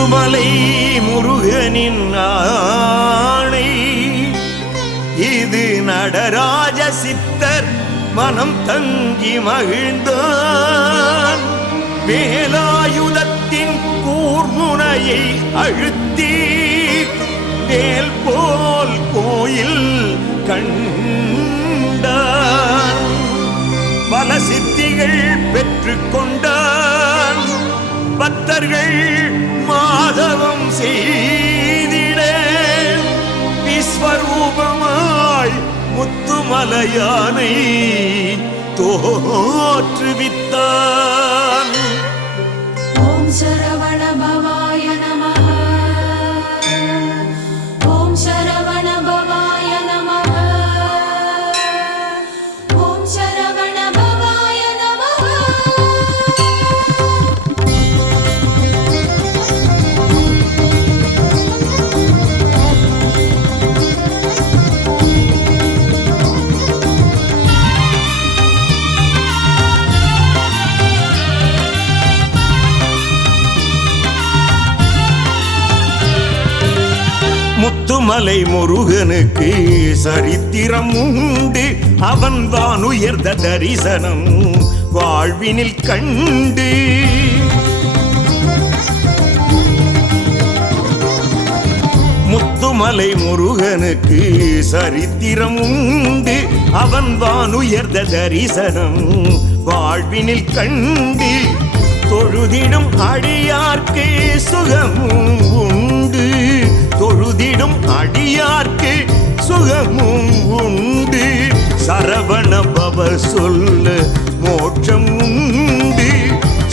முத்துமலை முருகனின் ஆணை இது நடராஜ சித்தர் மனம் தங்கி மகிழ்ந்தான். வேலாயுதத்தின் கூர்முனையை அழுத்தி வேல் போல் கோயில் கண்டான். பல சித்திகள் பெற்று கொண்டான். பக்தர்கள் மாதவம் செய்திட விஸ்வரூபமாய் முத்துமலையானை தோற்றுவித்தான். ஓம் சரவண பவாய நமः. ஓம் சரவண பவாய நமः. ஓம் சரவண பவாய நமः. முத்துமலை முருகனுக்கு சரித்திரம் உண்டு. அவன் தான் உயர்ந்த தரிசனம் வாழ்வினில் கண்டு. முத்துமலை முருகனுக்கு சரித்திரம் உண்டு. அவன் தான் உயர்ந்த தரிசனம் வாழ்வினில் கண்டு. தொழுதிடும் அடியார்க்கு சுகமும் உண்டு. தொழுதிடும் அடியார்க்கு சுகமும் உண்டு. சரவண பவ சொல்ல மோட்சம் உண்டு.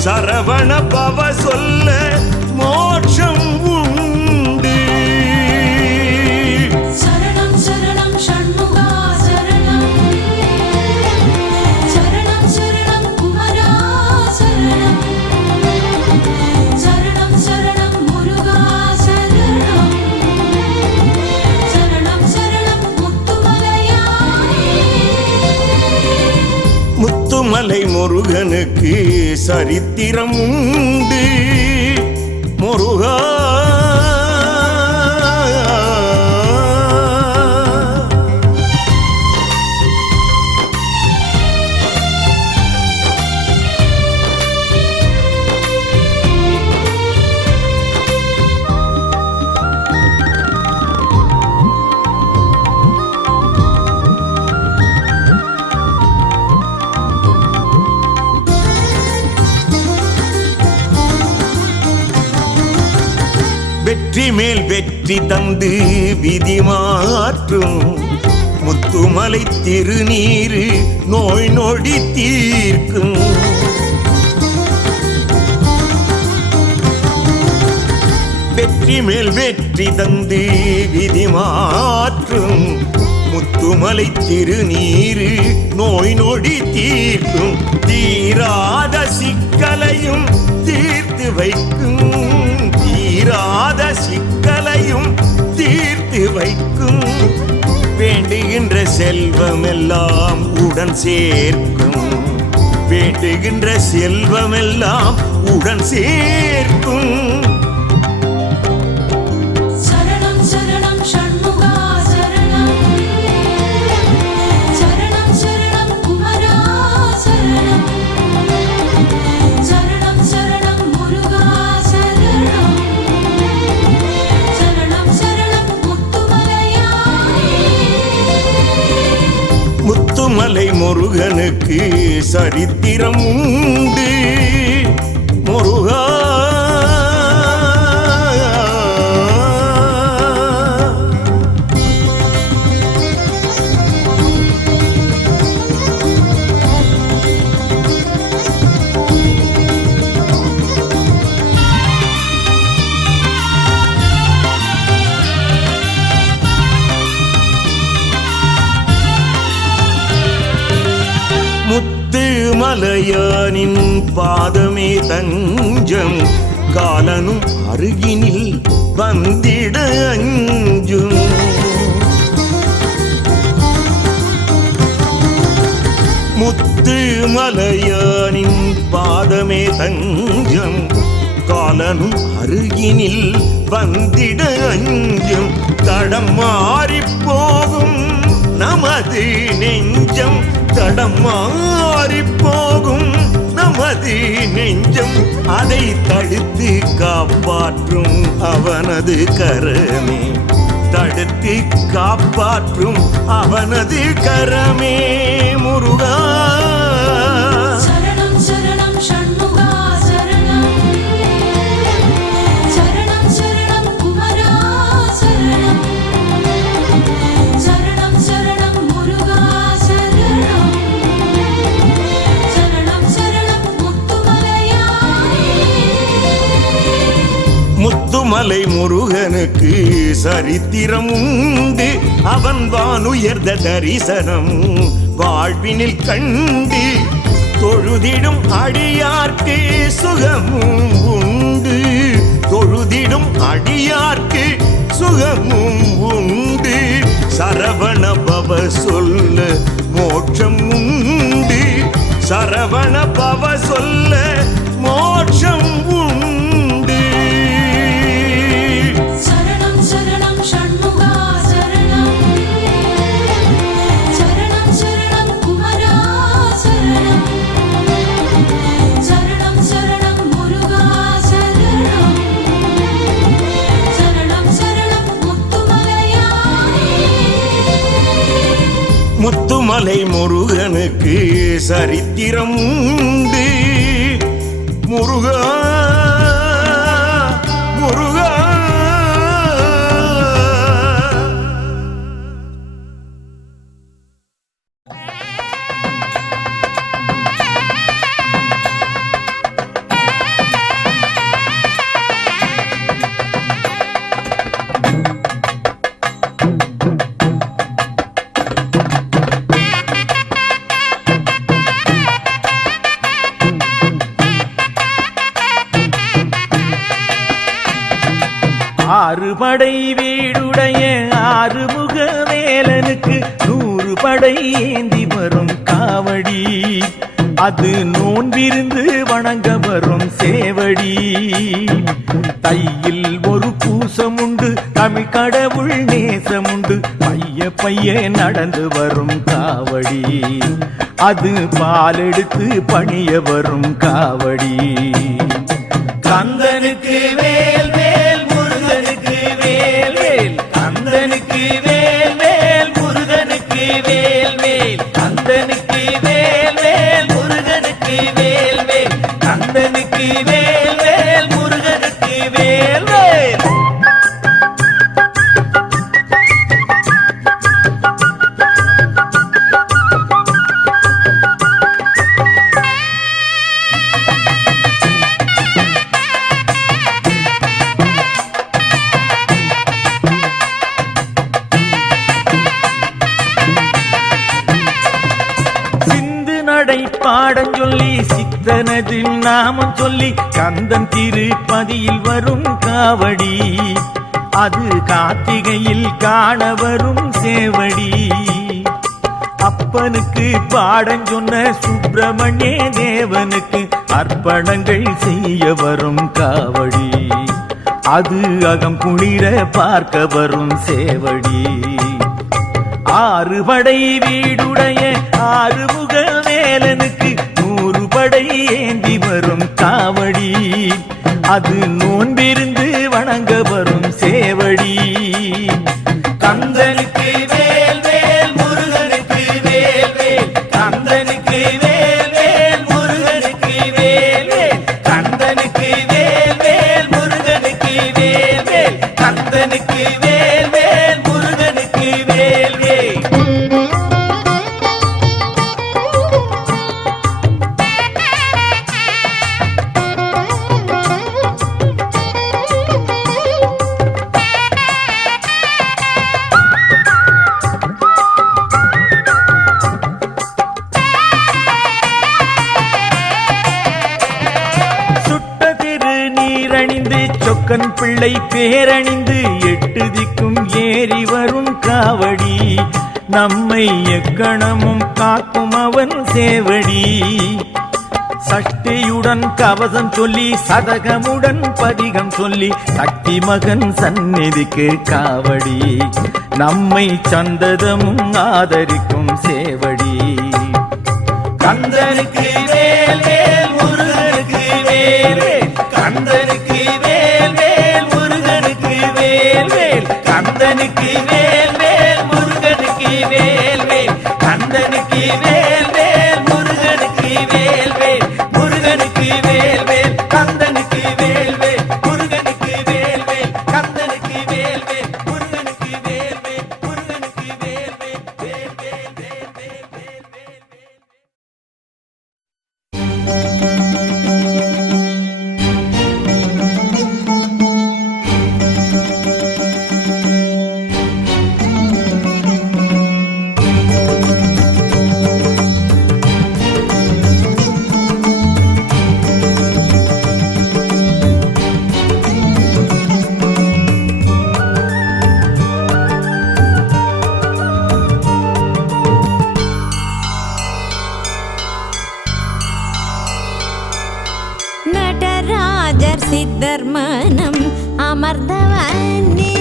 சரவண பவ சொல்ல மோட்சம் உண்டு. சரணம் சரணம் ஷண்முகா சரணம். சரணம் சரணம் குமரா சரணம். சரணம் சரணம் முருகா சரணம். சரணம் சரணம் முத்துமலையானே. முத்துமலை முருகனுக்கு சரித்திரம் உண்டு. முருகா வெற்றி மேல் வெற்றி தந்து விதி மாற்றும். முத்துமலை திருநீரு நோய் நொடி தீர்க்கும். வெற்றி மேல் வெற்றி தந்து விதி மாற்றும். முத்துமலை திருநீரு நோய் நொடி தீர்க்கும். தீராத சிக்கலையும் தீர்த்து வைக்கும். தீராத சிக்கலையும் தீர்த்து வைக்கும். வேண்டுகின்ற செல்வமெல்லாம் உடன் சேர்க்கும். வேண்டுகின்ற செல்வமெல்லாம் உடன் சேர்க்கும். சரணம் சரணம் ஷண்முகா சரணம். சரணம் சரணம் குமரா சரணம். சரணம் சரணம் முருகா சரணம். சரணம் சரணம் முத்துமலையானே. முத்துமலை முருகனுக்கு சரித்திரம் உண்டு. முருகா மலையானின் பாதமே தஞ்சம். காலனும் அருகினில் வந்திட அஞ்சும். முத்து மலையானின் பாதமே தஞ்சம். காலனும் அருகினில் வந்திட அஞ்சும் தடம் மாறிப் போகும் நமது நெஞ்சம் தடம் மாறிப் போகும் நமது நெஞ்சம் அதை தடுத்து காப்பாற்றும் அவனது கரமே தடுத்து காப்பாற்றும் அவனது கரமே முருகா சரணம் சரணம் ஷண்முகா சரணம் சரணம் சரணம் குமரா சரணம் சரணம் சரணம் முருகா சரணம் சரணம் சரணம் முத்துமலையானே முத்துமலை முருகனுக்கு சரித்திரம் உண்டு அவன் வானுயர்ந்த தரிசனம் வாழ்வினில் கண்டு தொழுதிடும் அடியார்க்கு சுகமும் உண்டு தொழுதிடும் அடியார்க்கு சுகமும் உண்டு சரவண பவ சொல்ல மோட்சம் உண்டு சரவண பவ சொல்ல மோட்சம் உண்டு சரணம் சரணம் ஷண்முகா சரணம் சரணம் சரணம் குமரா சரணம் சரணம் சரணம் முருகா சரணம் சரணம் சரணம் முத்துமலையானே முத்துமலை முருகனுக்கு சரித்திரம் உண்டு முருகா முருகா ஆறுபடை வீடுடைய ஆறுமுக வேலனுக்கு 100 படை ஏந்தி வரும் காவடி அது நோன்பிருந்து வணங்க வரும் சேவடி தையில் ஒரு பூசமுண்டு தமிழ் கடவுள் நேசமுண்டு பைய பைய நடந்து வரும் காவடி அது பாலெடுத்து பணிய வரும் காவடி கந்தனுக்கு வேல் வேல் முருகனுக்கு வேல் வேல் கந்தனுக்கு வேல் வேல் முருகனுக்கு வேல் வேல் கந்தனுக்கு வேல் வேல் முருகனுக்கு வேல் வேல் கந்தனுக்கு வேல் வேல் முருகனுக்கு வேல் வேல் பாடம் சொல்லி சித்தனது நாமம் சொல்லி கந்தன் திருப்பதியில் வரும் காவடி அது கார்த்திகையில் காண வரும் சேவடி அப்பனுக்கு பாடம் சொன்ன சுப்பிரமணிய தேவனுக்கு அர்ப்பணங்கள் செய்ய வரும் காவடி அது அகம் குளிர பார்க்க வரும் சேவடி ஆறுபடை வீடுடைய ஆறுமுக வேலனுக்கு 100 படை ஏந்தி வரும் காவடி அது நோன்பிருந்து வணங்க வரும் சேவடி கந்தனுக்கு வேல் வேல் முருகனுக்கு வேல் வேல் கந்தனுக்கு வேல் வேல் முருகனுக்கு வேல் வேல் கந்தனுக்கு வேல் வேல் முருகனுக்கு வேல் வேல் கந்தனுக்கு வேல் வேல் முருகனுக்கு வேல் வேல் சொக்கன் பிள்ளை பேரணிந்து 8 திக்கும் ஏறி வரும் காவடி நம்மை எக்கணமும் காக்கும் அவன் சேவடி சஷ்டியுடன் கவசம் சொல்லி சதகமுடன் பதிகம் சொல்லி சக்தி மகன் சந்நிதிக்கு காவடி நம்மை சந்ததமும் ஆதரிக்கும் சேவடி. கந்தனுக்கு வேல் வேல் முருகனுக்கு வேல் வேல், கந்தனுக்கு வேல் வேல் முருகனுக்கு வேல் வேல், கந்தனுக்கு வேல் வேல் முருகனுக்கு வேல் வேல், கந்தனுக்கு வேல் வேல் முருகனுக்கு வேல் வேல், முருகனுக்கு வேல் வேல் கந்தனுக்கு வேல் வேல், முருகனுக்கு வேல் வேல் கந்தனுக்கு வேல் வேல், முருகனுக்கு வேல் வேல், முருகனுக்கு வேல் வேல் வேல் வேல் வேல் வேல் வேல் வேல். நடராஜர் சித்தர் மனம் அமர்ந்தவனே,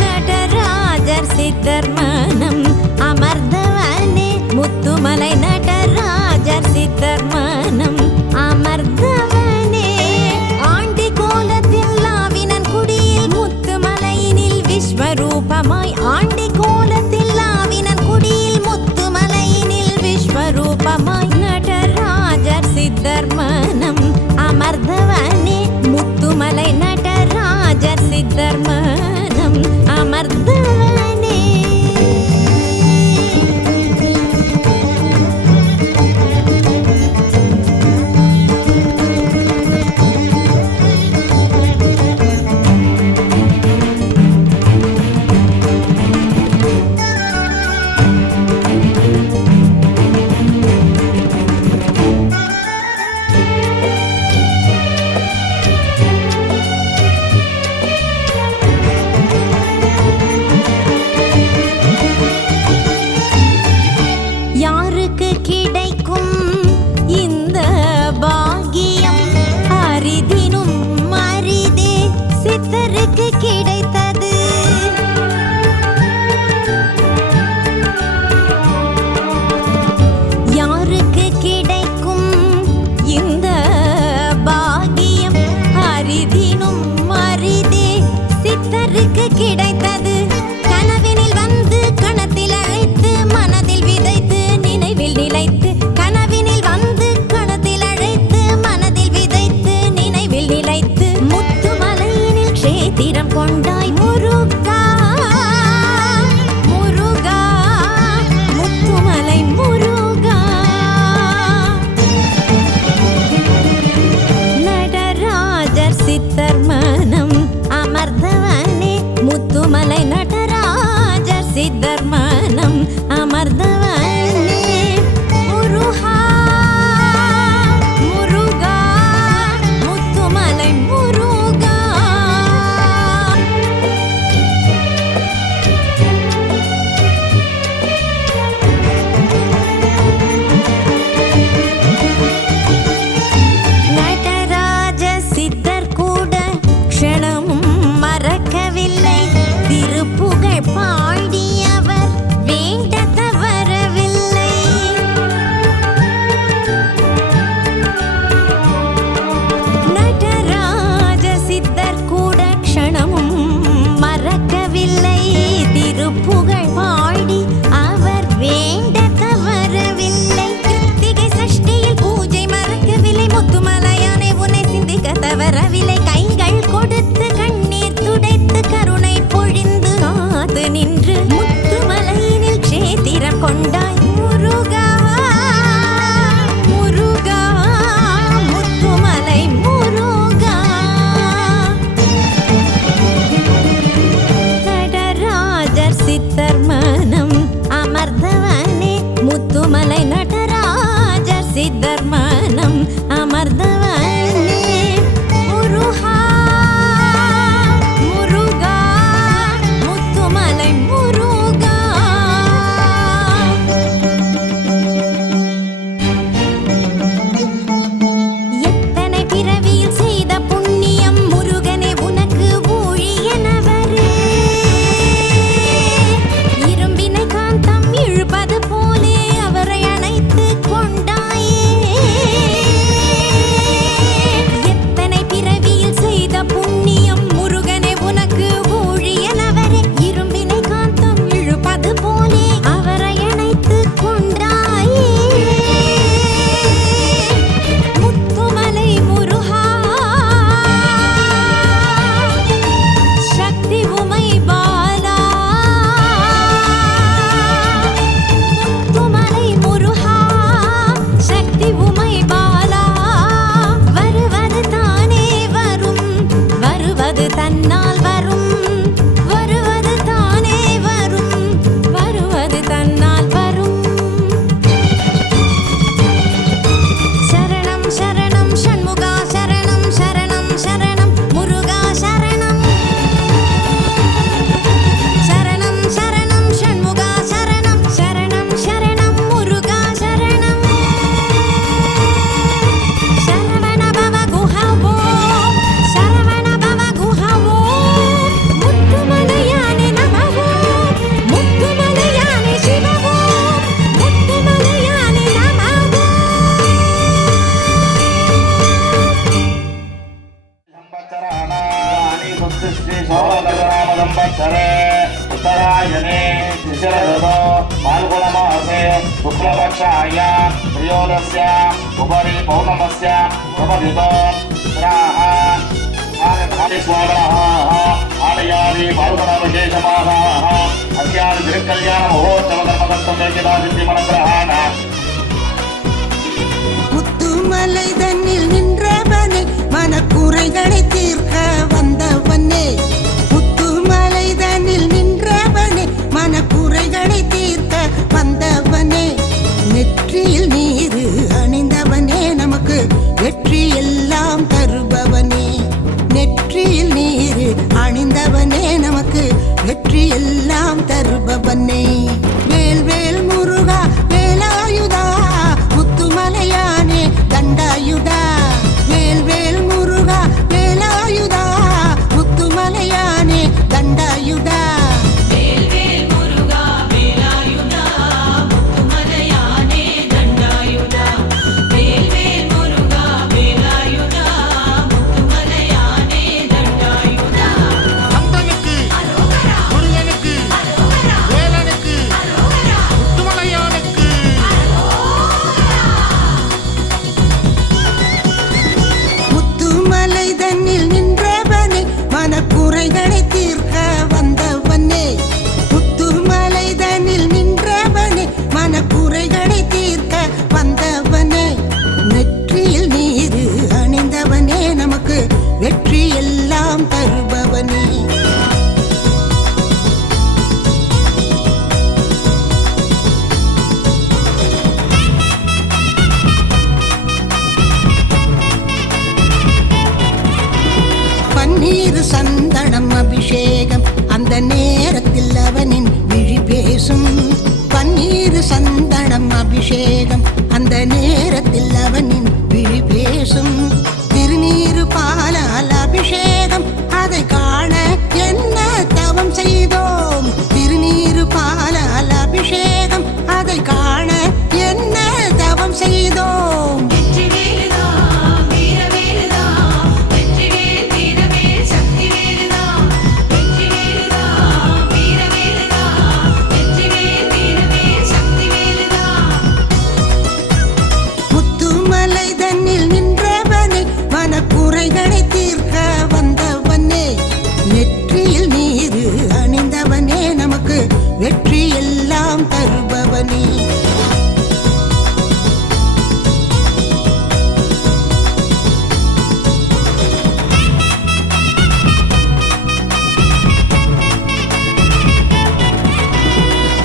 நடராஜர் சித்தர் மனம் அமர்ந்தவனே, முத்துமலை நடராஜர் சித்தர் மனம் அமர்ந்தவனே, ஆண்டி கோலத்தில் ஆவினன் குடியில் முத்துமலையினில் விஸ்வரூபமாய், ஆண்டி கோலத்தில் ஆவினன் குடியில் முத்துமலையினில் விஸ்வரூபமாய், நடராஜர் சித்தர் மனம் அமர்ந்தவனே, முத்துமலை நடராஜர் சித்தர் மனம் அமர்ந்தவனே. யாருக்கு கிடைக்கும் இந்த பாக்கியம், அரிதினும் அரிதே சித்தருக்கு கிடைத்தது. யாருக்கு கிடைக்கும் இந்த பாக்கியம், அரிதினும் அரிதே சித்தருக்கு கிடைத்தது. கனவினில் வந்து கணத்தில் அழைத்து மனதில் விதைத்து நினைவில் நிலைத்து, கனவினில் வந்து கணத்தில் அழைத்து மனதில் விதைத்து நினைவில் நிலைத்து, முத்துமலையினில் க்ஷேத்திரம் கொண்டாய் முருகா முருகா, முத்துமலை முருகா. நடராஜர் சித்தர் மனம் அமர்ந்தவனே, முத்துமலை நடராஜர் சித்தர் மனம் அமர்ந்தவனே, முருகா முருகா, முத்துமலை முருகா. நடராஜ சித்தர் கூட க்ஷணமும் மறக்கவில்லை, திருப்புகழ் பாடியவர் வேண்ட தவறவில்லை. நடராஜ சித்தர் கூட க்ஷணமும் மறக்கவில்லை, திருப்புகழ் பாடி அவர் வேண்ட தவறவில்லை. கிருத்திகை சஷ்டியில் பூஜை மறக்கவில்லை, முத்துமலையானே உன்னை சிந்திக்க தவறவில்லை. கைகள் கொடுத்து கண்ணீர் துடைத்து கருணை பொழிந்து காத்து நின்று முத்துமலையினில் க்ஷேத்திரம் கொண்டாய் முருகா முருகா, முத்துமலை முருகா. நடராஜர் சித்தர் மனம் அமர்ந்தவனே, முத்துமலை நடராஜர் சித்தர் மனம் அமர்ந்தவனே, முருகா முருகா, முத்துமலை முருகா. शुक्लपक्षाय त्रयोदस्य उपरि पौर्णमस्य प्रपदितो ग्राः स्वागतः आलयादि पार्वणाविशेषपादाः अस्यादि तिरुकल्याण महोत्सव कर्मकर्तव्य किदा सिद्धिमनग्रहाण முத்துமலை தன்னில் நின்றவனே மனக்குறைகளை தீர்க்க வந்தவனே முத்துமலை தன்னில் நின்றவனே மனக்குறைகளை தீர்க்க வந்தவனே நெற்றியில் நீரு அணிந்தவனே நமக்கு வெற்றி எல்லாம் தருபவனே நெற்றியில் நீரு அணிந்தவனே நமக்கு வெற்றி எல்லாம் தருபவனே வேல் வேல் முருகா வேலாயுதா முத்துமலையானே தண்டாயுதா வேல் வேல் முருகா வேலாயுதா முத்துமலையானே தண்டாயுதா வேல்வேல் முருகா வேலாயுதா முத்துமலையானே தண்டாயுதா வேல்வேல் முருகா வேலாயுதா முத்துமலையானே தண்டாயுதா கந்தனுக்கு முருகனுக்கு வேலனுக்கு முத்துமலையானுக்கு முத்துமலை தன்னில் நின்றவனே மனக்குறைகளை தீர்க்க வந்தவனே முத்துமலை தன்னில் நின்றவனே மனக்குறைகளை தீர்க்க வந்தவனே நெற்றியில் நீரு அணிந்தவனே நமக்கு வெற்றி எல்லாம் தருபவனே பன்னீர் சந்தனம் அபிஷேகம் அந்த நேரத்தில் அவனின் விழி பேசும் பன்னீர் சந்தனம் அபிஷேகம் அந்த நேரத்தில் அவனின் விழி பேசும் திருநீரு பாலால் அபிஷேகம் அதை காண என்ன தவம் செய்தோம் திருநீரு பாலால் அபிஷேகம் அதை காண என்ன தவம் செய்தோம் வெற்றிவேலுதா வீரவேலுதா வெற்றிவேல் வீரவேல் சக்திவேலுதா வெற்றிவேலுதா வீரவேலுதா வெற்றிவேல் வீரவேல் சக்திவேலுதா முத்துமலை தன்னில் நின்றவனே மனக்குறைகளை தீர்க்க வந்தவனே நெற்றியில் நீரு அணிந்தவனே நமக்கு வெற்றி எல்லாம் தருபவனே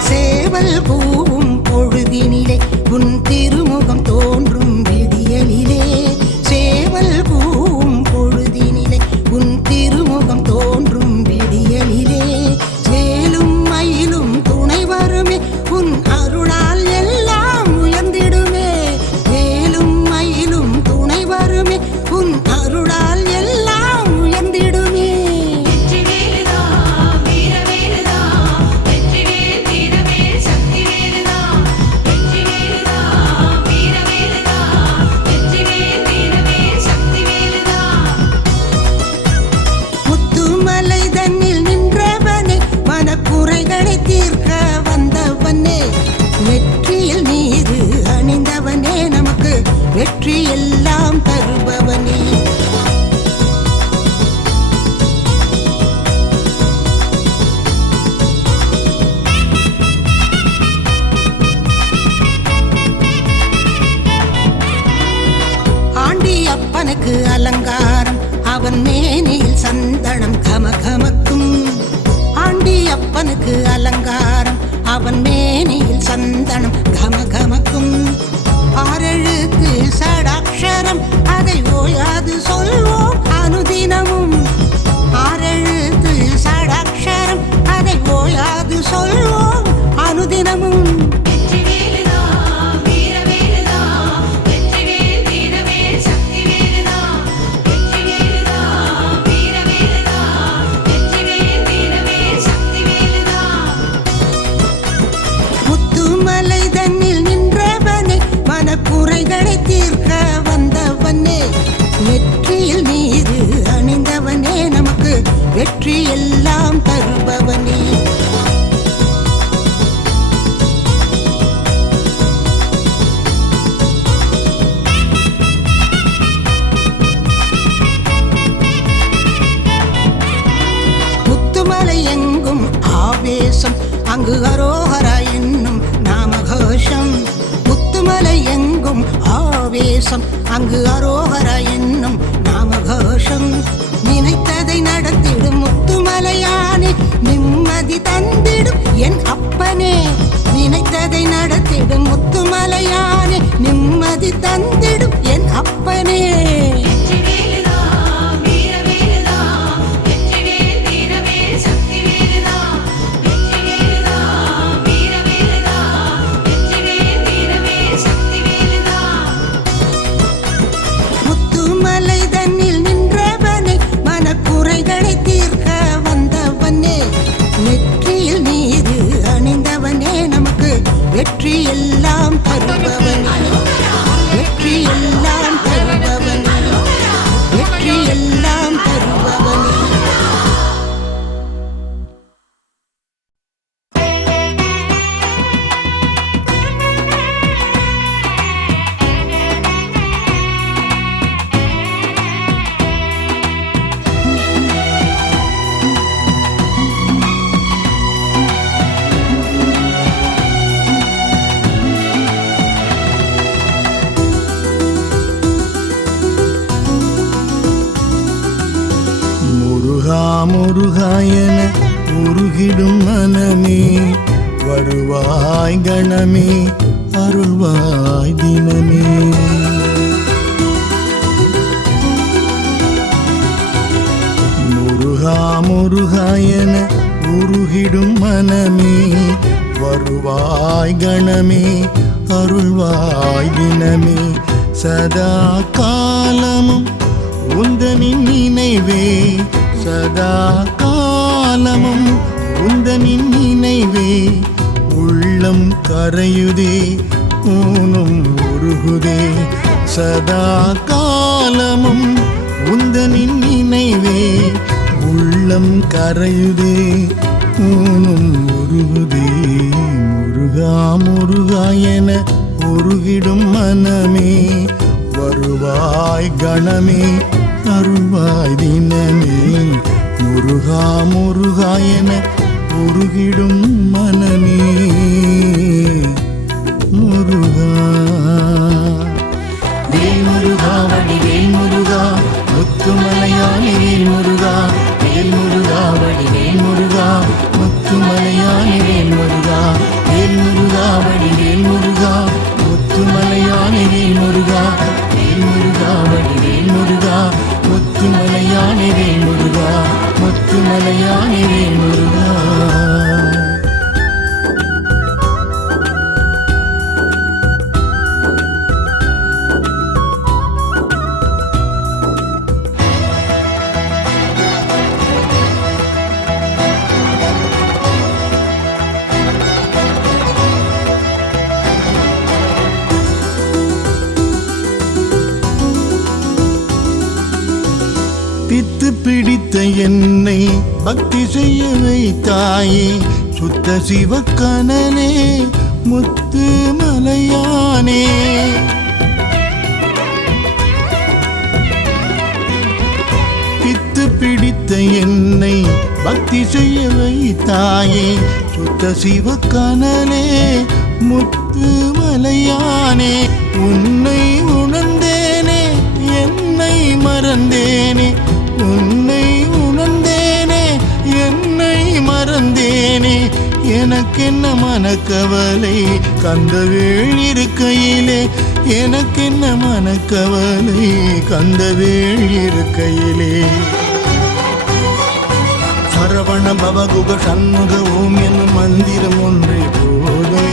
சேவல் பூவும் பொழுதினிலே உன் திருமுகம் தோன்றும் விடியலிலே சேவல் பூவும் பொழுதினிலே உன் திருமுகம் தோன்றும் விடியலிலே வேலும் மயிலும் துணை வருமே உன் அருளால் எல்லாம் உயர்ந்திடுமே வேலும் மயிலும் துணை வருமே உன் அருளால் எல்லாம் உயர்ந்திடுமே வெற்றிவேலுதா வீரவேலுதா வெற்றிவேல் வீரவேல் சக்திவேலுதா வெற்றிவேலுதா வீரவேலுதா வெற்றிவேல் வீரவேல் சக்திவேலுதா முத்துமலை தன்னில் நின்றவனே மனக்குறைகளை தீர்க்க வந்தவனே நெற்றியில் நீரு அணிந்தவனே நமக்கு வெற்றி எல்லாம் தருபவனே ஆண்டி அப்பனுக்கு அலங்காரம் அவன் மேனியில் சந்தனம் கமகமக்கும் ஆண்டி அப்பனுக்கு அலங்காரம் அவன் மேனியில் சந்தனம் கமகமக்கும் ஆறெழுத்து சடாட்சரம் அதை ஓயாது சொல்வோம் அனுதினமும் ஆறெழுத்து சடாட்சரம் அதை ஓயாது சொல்வோம் அனுதினமும் வெற்றிவேலுதா வீரவேலுதா வெற்றிவேல் வீரவேல் சக்திவேலுதா வெற்றிவேலுதா வீரவேலுதா வெற்றிவேல் வீரவேல் சக்திவேலுதா முத்துமலை பரவசம் அங்கு அரோகரா என்னும் நாமகோஷம். நினைத்ததை நடத்திடும் முத்துமலையானே, நிம்மதி தந்திடும் என் அப்பனே. நினைத்ததை நடத்திடும் முத்துமலையானே, நிம்மதி தந்திடும் என் அப்பனே. வெற்றிவேலுதா வீரவேலுதா வெற்றிவேல் வீரவேல் சக்திவேலுதா வெற்றிவேலுதா வீரவேலுதா வெற்றிவேல் வீரவேல் சக்திவேலுதா. முத்துமலை தன்னில் நின்றவனே, மனக்குறைகளை தீர்க்க வந்தவனே. நெற்றியில் நீரு அணிந்தவனே, நமக்கு வெற்றி எல்லாம் தருபவனே. வெற்றி எல்லாம் தருபவனே, வெற்றி எல்லாம் தருபவனே. முருகா முருகாயன உருகிடும் மனமே, வருவாய் கணமே, அருள்வாய் தினமே. முருகா முருகாயன உருகிடும் மனமே, வருவாய் கணமே, அருள்வாய் தினமே. சதா காலமும் உந்தனின் நினைவே, சதா காலமும் உந்தனின் நினைவே. உள்ளம் கரையுதே, ஊனும் உருகுதே. சதா காலமும் உந்தனின் நினைவே. உள்ளம் கரையுதே, ஊனும் உருகுதே. முருகா முருகா என உருகிடும் மனமே, வருவாய் கணமே, அருள்வாய் தினமே. முருகா முருகா என உருகிடும் மனமே, முருகா. வேல் முருகா வடிவேல் முருகா, முத்துமலையானே வேல் முருகா. வேல் முருகா வடிவேல் முருகா, முத்துமலையானே வேல் முருகா. வேல் முருகா வடிவேல் முருகா, முத்துமலையானே வேல் முருகா. வேல் முருகா வடிவேல் முருகா, முத்துமலையானே வேல் முருகா. முத்துமலையானே வேல் முருகா. பித்து பிடித்த என்னை பக்தி செய்ய வைத்தாயே, சுத்த சிவக்கணனே, முத்து மலையானே. பித்து பிடித்த என்னை பக்தி செய்ய வைத்தாயே, சுத்த சிவக்கணனே, முத்து மலையானே. உன்னை உணர்ந்தேனே, என்னை மறந்தேனே. உன்னை உணர்ந்தேனே, என்னை மறந்தேனே. எனக்கென்ன மனக்கவலை கந்தவேள் இருக்கையிலே. எனக்கென்ன மனக்கவலை கந்தவேள் இருக்கையிலே. சரவண பவகுக சண்முக ஓம் என்னும் மந்திரம் ஒன்றே போதுமே.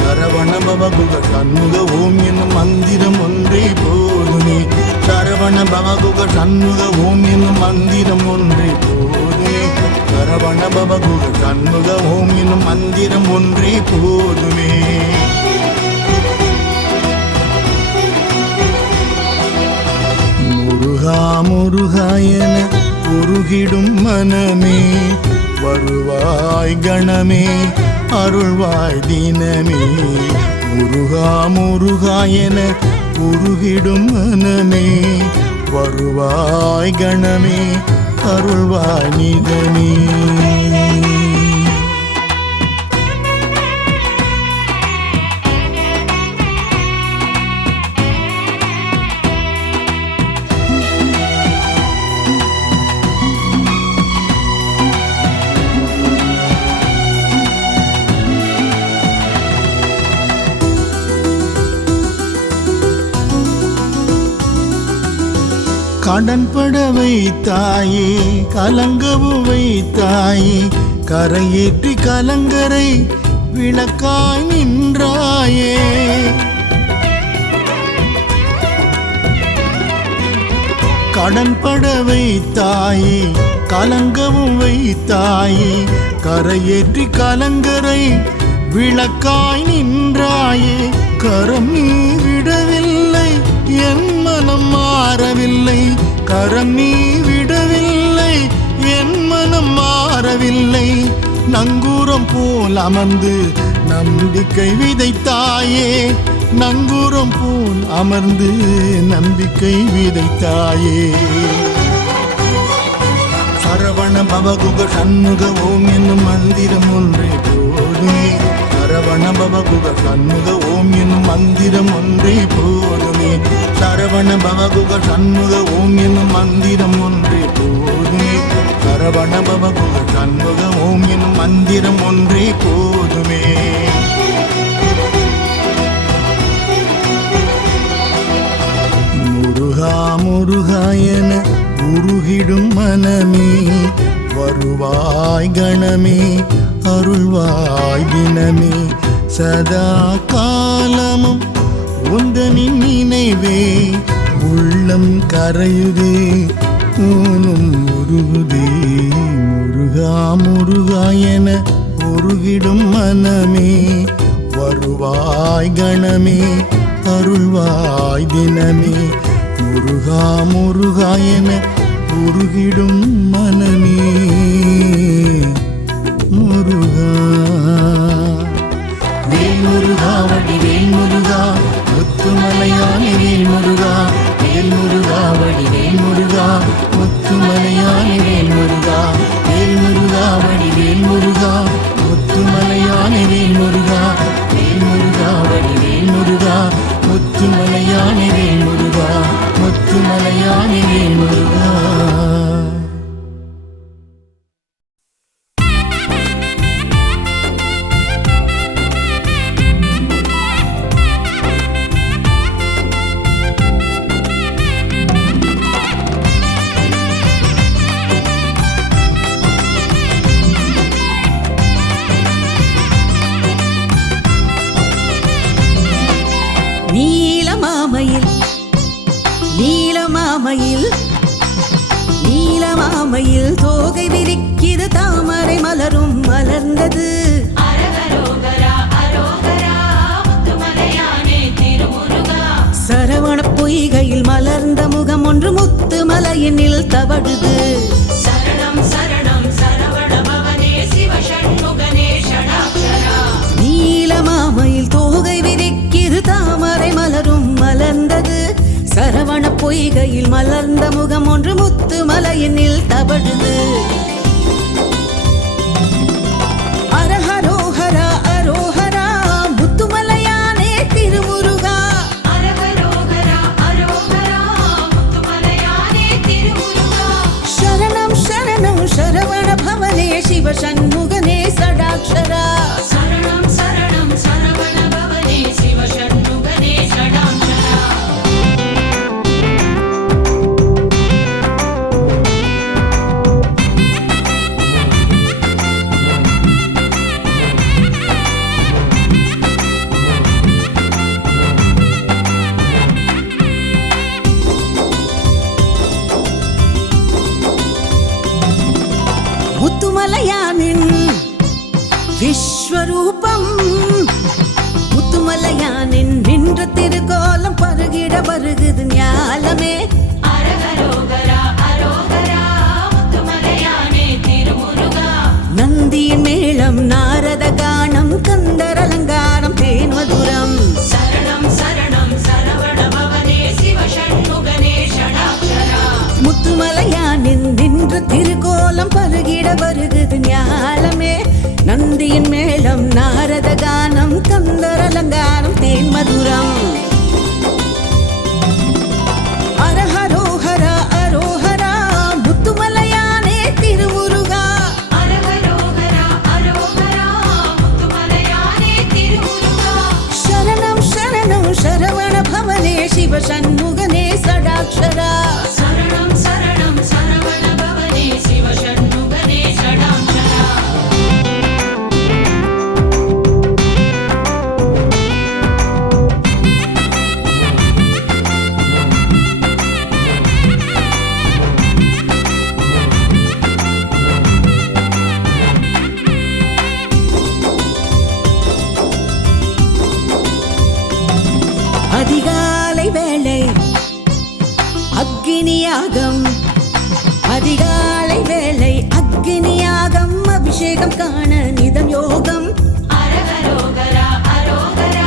சரவண பவகுக சண்முக ஓம் என்னும் மந்திரம் ஒன்றே போதுமே. சரவண பவகுக சண்முக ஓம் என்னும் மந்திரம் ஒன்றே போதுமே. சரவண பவகுக சண்முக ஓம் என்னும் மந்திரம் ஒன்றே போதுமே. முருகா முருகா என உருகிடும் மனமே, வருவாய் கணமே, அருள்வாய் தினமே. முருகா முருகா என உருகிடும் மனமே, வருவாய் கணமே, அருள்வாய் நிதமே. கடன்பட வைத்தாயே கலங்கவும் வைத்தாயே கரையேற்றி கலங்கரை விளக்காய் நின்றாயே கடன்பட வைத்தாயே கலங்கவும் வைத்தாயே கரையேற்றி கலங்கரை விளக்காய் நின்றாயே கரம் நீ விடவில்லை என் மனம் மாறவில்லை கரம் நீ விடவில்லை என் மனம் மாறவில்லை நங்கூரம் போல் அமர்ந்து நம்பிக்கை விதைத்தாயே நங்கூரம் போல் அமர்ந்து நம்பிக்கை விதைத்தாயே சரவண பவகுக சண்முக ஓம் என்னும் மந்திரம் ஒன்றே போதுமே சரவண பவகுக சண்முக ஓம் என்னும் மந்திரம் ஒன்றே போதுமே சரவண பவகுக சண்முக ஓம் என்னும் மந்திரம் ஒன்றே போதுமே சரவண பவகுக சண்முக ஓம் என்னும் மந்திரம் ஒன்றே போதுமே முருகா முருகா என உருகிடும் மனமே வருவாய் கணமே அருள்வாய் தினமே சதா காலமும் உந்தனின் நினைவே உள்ளம் கரையுதே ஊனும் உருகுதே முருகா முருகா என உருகிடும் மனமே வருவாய் கணமே அருள்வாய் தினமே முருகா முருகா என உருகிடும் மனமே முருகா வேல் முருகா வடிவேல் முருகா முத்துமலையானே வேல் முருகா வேல் முருகா வடிவேல் முருகா முத்துமலையானே வேல் முருகா வேல் முருகா வடிவேல் முருகா முத்துமலையானே வேல் முருகா வேல் முருகா வடிவேல் முருகா முத்துமலையானே வேல் முருகா முத்துமலையானே வேல் முருகா நீலமாமையில் தோகை விரிக்கிது தாமரை மலரும் மலர்ந்தது சரவண பொய்கையில் மலர்ந்த முகம் ஒன்று முத்து மலையினில் தவழுது சரணம் சரணம் சரவண பவனே சிவ ஷண்முகனே ஷடாக்ஷரா நீலமாமையில் தோகை விரிக்கிது தாமரை மலரும் மலர்ந்தது சரவண பொய்கையில் மலர்ந்த முகம் ஒன்று முத்து மலையினில் தவழுது அரஹரோஹரா அரோஹரா முத்துமலையானே திருமுருகா அரஹரோஹரா அரோஹரா முத்துமலையானே திருமுருகா சரணம் சரணம் சரவண பவனே சிவ ஷண்முகனே ஷடாக்ஷரா சரணம் சரணம் சரவண பவனே சிவ ஷண்முகனே ஷடாக்ஷரா முத்துமலையானின் விஸ்வரூபம் முத்துமலையானின் நின்ற திருக்கோலம் பருகிட வருகுது ஞாலமே அரஹரோஹரா அரோஹரா முத்துமலையானே திருமுருகா நந்தியின் மேளம் நாரத கானம் கந்தர் அலங்காரம் தேன்மதுரம் சரணம் சரணம் சரவண பவனே சிவ ஷண்முகனே ஷடாக்ஷரா முத்துமலையானின் நின்ற திருக்கோலம் பருகிட வருகுது ஞாலமே நந்தியின் மேளம் நாரத கானம் கந்தர் அலங்காரம் தேன்மதுரம் அரஹரோஹரா அரோஹரா முத்துமலையானே திருமுருகா அரஹரோஹரா அரோஹரா முத்துமலையானே திருமுருகா சரணம் சரணம் சரவண பவனே சிவ ஷண்முகனே ஷடாக்ஷரா சரணம் அதிகாலை வேளை அக்னியாகம், அதிகாலை வேளை அக்னியாகம், அபிஷேகம் காண நிதம் யோகம். அரகரோகரா அரோகரா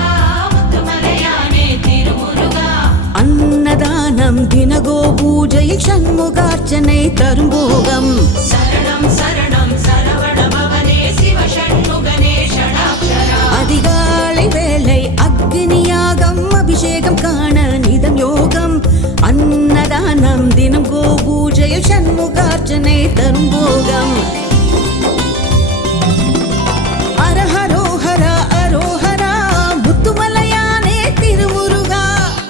முத்துமலையானே திருமுருகா. அன்னதானம் தினகோ பூஜையில் சண்முகார்ச்சனை தரும்போகம். சரணம் சரணம் சரவண பவனே சிவ ஷண்முகனே ஷடாக்ஷரா. அதிகாலை வேளை அக்னியாகம், அபிஷேகம் காண நிதம் யோகம். அன்னதானம் தினம் கோ பூஜையில் சண்முகார்ச்சனை தரும்போகம். அரஹரோஹரா அரோஹரா முத்துமலையானே திருமுருகா.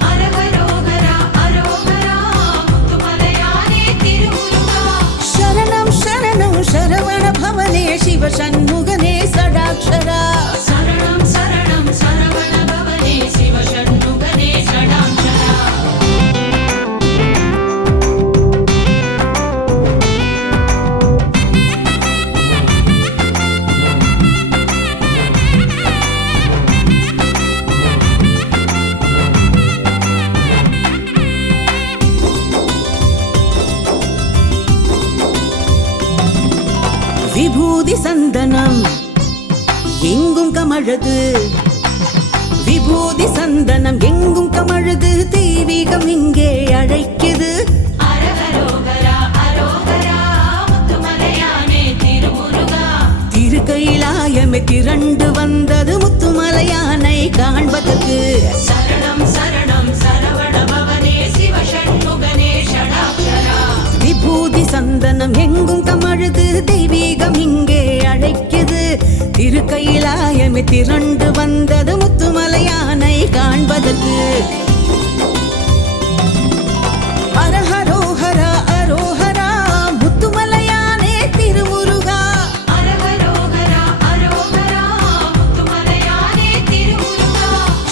அரகரோகரா அரோகரா முத்துமலையானே திருமுருகா. சரணம் சரணம் சரவண பவனே சிவ சண்முகனே சடாக்ஷரா. சரணம் சரணம் சரவண பவனே சிவ ஷண்முகனே ஷடாக்ஷரா. விபூதி சந்தனம் எங்கும் கமழுது, விபூதி சந்தனம் எங்கும் கமழுது, தெய்வீகம் இங்கே அழைக்குது. அரகரோகரா அரோகரா முத்துமலையானே திருமுருகா. திருக்கையிலாயமே திரண்டு வந்தது முத்துமலையானை காண்பதற்கு. சரணம் சரணம் சரவண பவனே சிவ ஷண்முகனே ஷடாக்ஷரா. விபூதி சந்தனம் எங்கும் கமழுது, தெய்வீகம் இங்கே அழைக்குது. திருக்கையிலாயமே திரண்டு வந்தது முத்துமலையானை காண்பதற்கு. அரஹரோஹரா அரோஹரா முத்துமலையானே திருமுருகா. அரகரோகரா அரோகரா முத்துமலையானே திருமுருகா.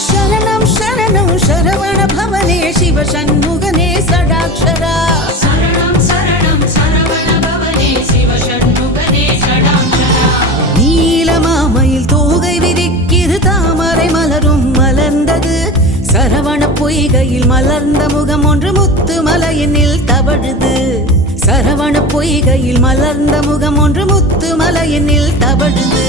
சரணம் சரணம் சரவண பவனே சிவ சண்முகனே சடாக்ஷரா. சரணம் சரணம் சரவண பவனே சிவ ஷண்முகனே ஷடாக்ஷரா. நீலமாமையில் தோகை விரிக்கிது, தாமரை மலரும் மலர்ந்தது. சரவண பொய்கையில் மலர்ந்த முகம் ஒன்று முத்துமலையினில் தவழுது. சரவண பொய்கையில் மலர்ந்த முகம் ஒன்று முத்துமலையினில் தவழுது.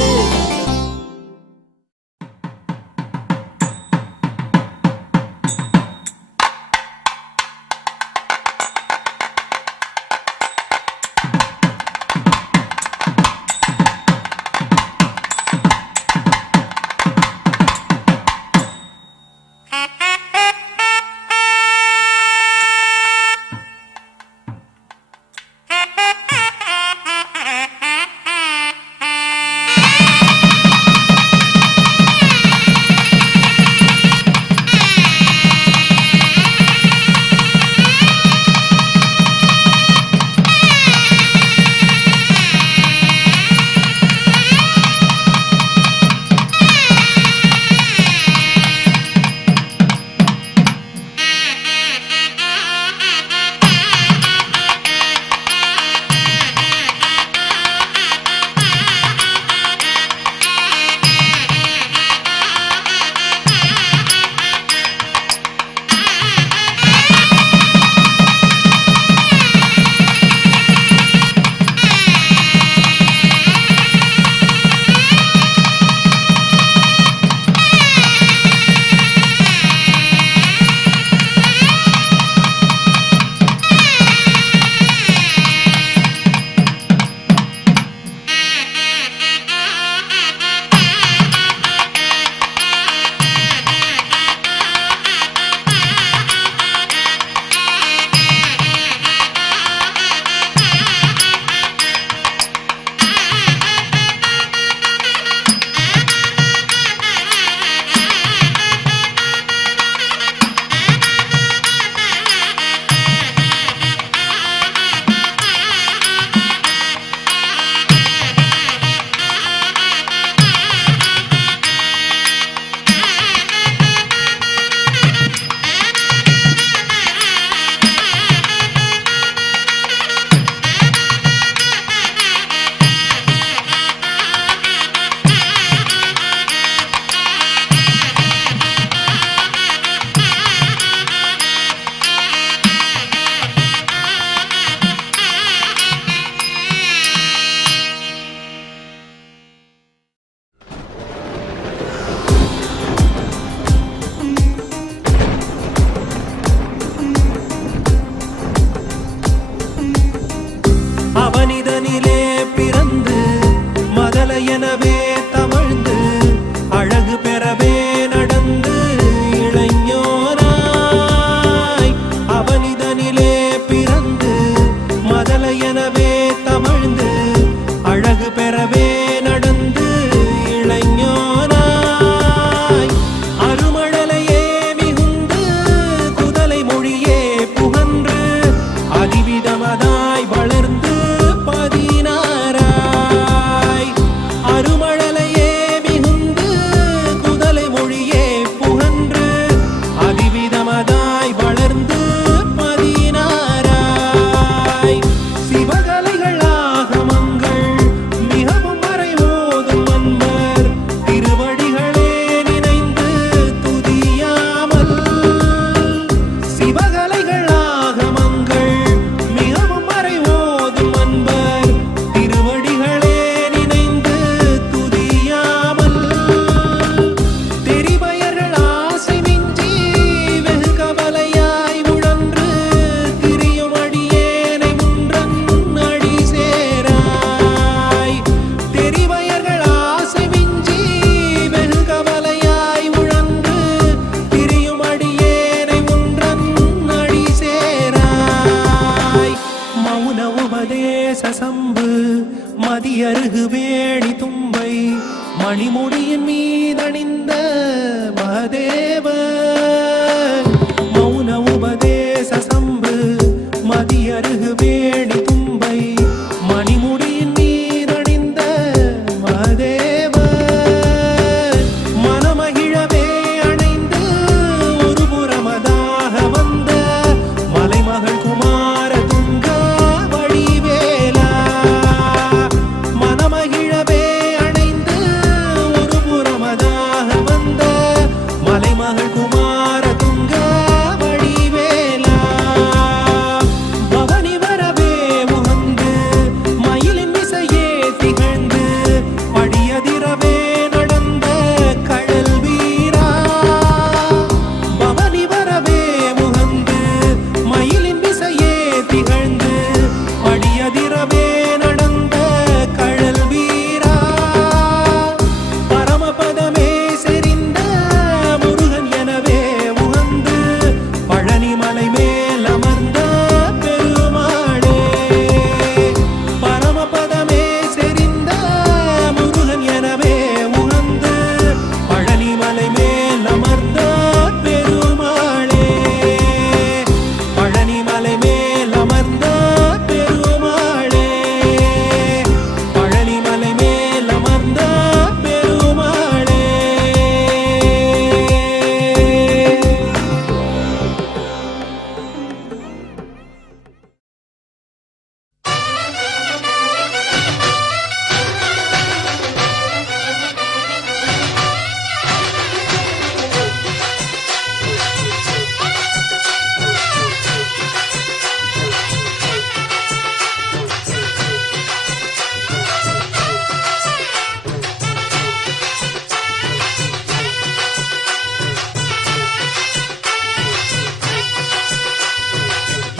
மௌன உபதேச சம்பு மதியருகு வேணி தும்பை மணிமுடியின் நீரணிந்த மதேவ மனமகிழவே அணைந்து ஒரு புறமதாக வந்த மலைமகள் குமார துங்கா வடிவேலா மனமகிழவே அணைந்து ஒரு புறமதாக வந்த மலைமகள் குமார துங்கா வடிவேலா பவனி வரவே முகந்து மயிலின் இசையே திகழ்ந்து படியதிரவே நடந்த கடல் வீரா பவனி வரவே முகந்து மயிலின் இசையே திகழ்ந்து படியதிரவே நடந்த கடல் வீரா பரமபதமே செறிந்த முருகன் எனவே உகந்து பழனிமலை மேல் அமர்ந்த பெருமாளே பரமபதமே செறிந்த முருகன் எனவே உகந்து பழனிமலை மேல் அமர்ந்த பெருமாளே பழனிமலை மேல் அமர்ந்த பெருமாளே பழனிமலை மேல் அமர்ந்த பெருமாளே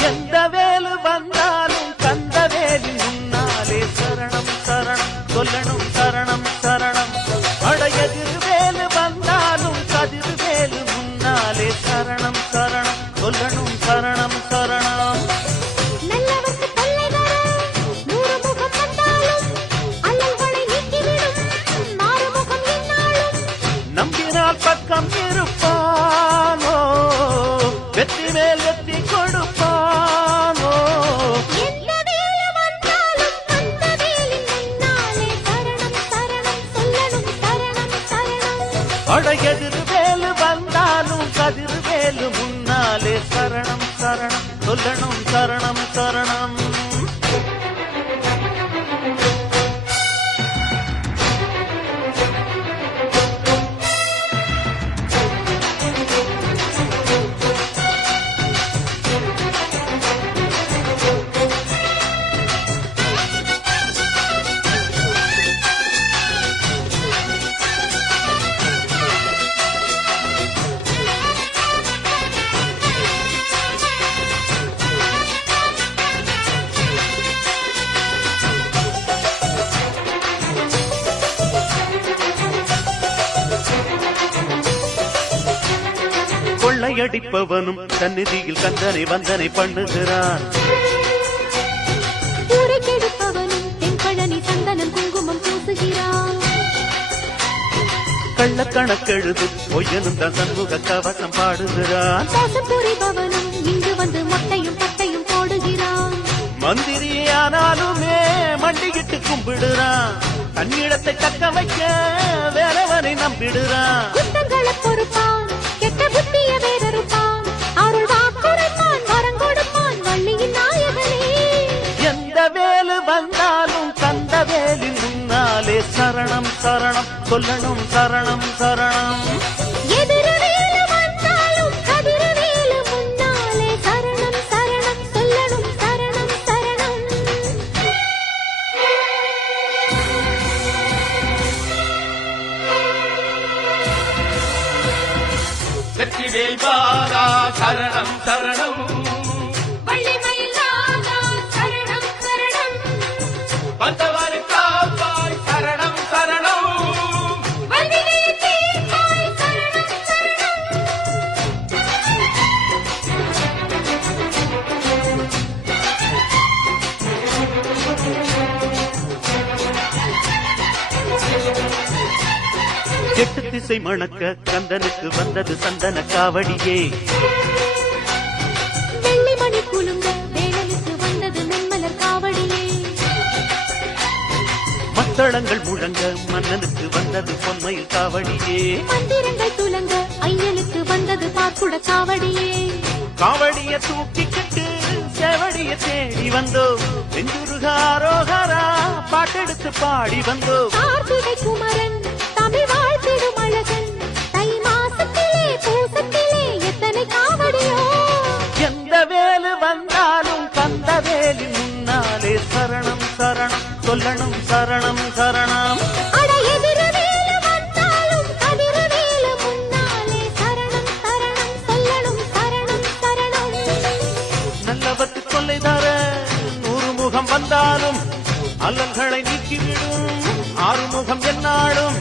எந்த வேலு வந்தாலும் கந்த வேலி முன்னாலே சரணம் சரணம் சொல்லணும் சரணம் சரணம் அடையதிர் வேலு வந்தாலும் கதிர் வேலு முன்னாலே சரணம் சரணம் சொல்லணும் சரணம் சரணம் நல்லவர்க்கு தொல்லை வர நூறு முகம் வந்தாலும் அல்லல்களை நீக்கிவிடும் மாறுமுகம் என்னாலும் நம்பினால் பக்கம் இருப்பானோ வெற்றி மேல் வெற்றி கொடுப்பானோ எந்த வேலை வந்தாலும் அந்த வேலின் முன்னாலே சரணம் சரணம் சொல்லணும் சரணம் சரணம் அடையதிர் வேலு வந்தாலும் கதிர் வேலு முன்னாலே சரணம் சரணம் சொல்லணும் சரணம் சரணம் கொள்ளையடிப்பவனும் சந்நிதியில் கந்தனை வந்தனை பண்ணுகிறான் ஊரை கெடுப்பவனும் தென்பழனி சந்தனம் குங்குமம் பூசுகிறான் கள்ளக்கணக்கெழுது பொய்யனும் தான் சண்முக கவசம் பாடுகிறான் மோசம் புரிபவனும் இங்கு வந்து மொட்டையும் பட்டையும் போடுகிறான் மந்திரியானாலுமே மண்டிகிட்டு கும்பிடுறான் தன்னிடத்தை தக்க வைக்க வேறவனை நம்பிடுறான் குத்தங்களை பொறுப்பான் கெட்ட புத்திய வேறறுப்பான் அருள் வாக்குரைப்பான் வரம் கொடுப்பான் வள்ளியின் நாயகனே எந்த வேலு வந்தாலும் கந்த வேலின் முன்னாலே சரணம் சரணம் சொல்லணும் சரணம் சரணம் எதிரவேலு வந்தாலும் கதிரவேலு முன்னாலே சரணம் சரணம் சொல்லணும் சரணம் சரணம் வெற்றிவேல் பாரா சரணம் சரணம் வள்ளிமயில் நாதா சரணம் சரணம் வந்தவர் காப்பாய் சரணம் சரணம் வல்வினை தீர்ப்பாய் சரணம் சரணம் கெட்டு திசை இசை மணக்க கந்தனுக்கு வந்தது சந்தன காவடியே. வெள்ளி மணி குலுங்க வேளனுக்கு வந்தது மென்மலர் காவடியே. மத்தளங்கள் முழங்க மன்னனுக்கு வந்தது பொன்மயில் காவடியே. மந்திரங்கள் துலங்க ஐயனுக்கு வந்தது பார்க்குட காவடியே. காவடிய தூக்கிக்கிட்டு செவடிய தேடி வந்தோம். நெஞ்சுருகாரோகரா பாட்டெடுத்து பாடி வந்தோம். கார்த்திகை குமரன் தமிழ் வாழ்த்திடும் அழகன் தை மாசத்திலே பூசத்திலே எத்தனை காவடியோ. எந்த வேலு வந்தாலும் கந்த வேலி முன்னாலே சரணம் சரணம் சொல்லணும் சரணம் சரணம். அட எதிரவேலு வந்தாலும் கதிரவேலு முன்னாலே சரணம் சரணம் சொல்லணும் சரணம் சரணம். நல்லவத்து கொள்ளை தர 100 முகம் வந்தாலும் அல்லல்களை நீக்கிவிடும் 6 முகம் என்னாலும்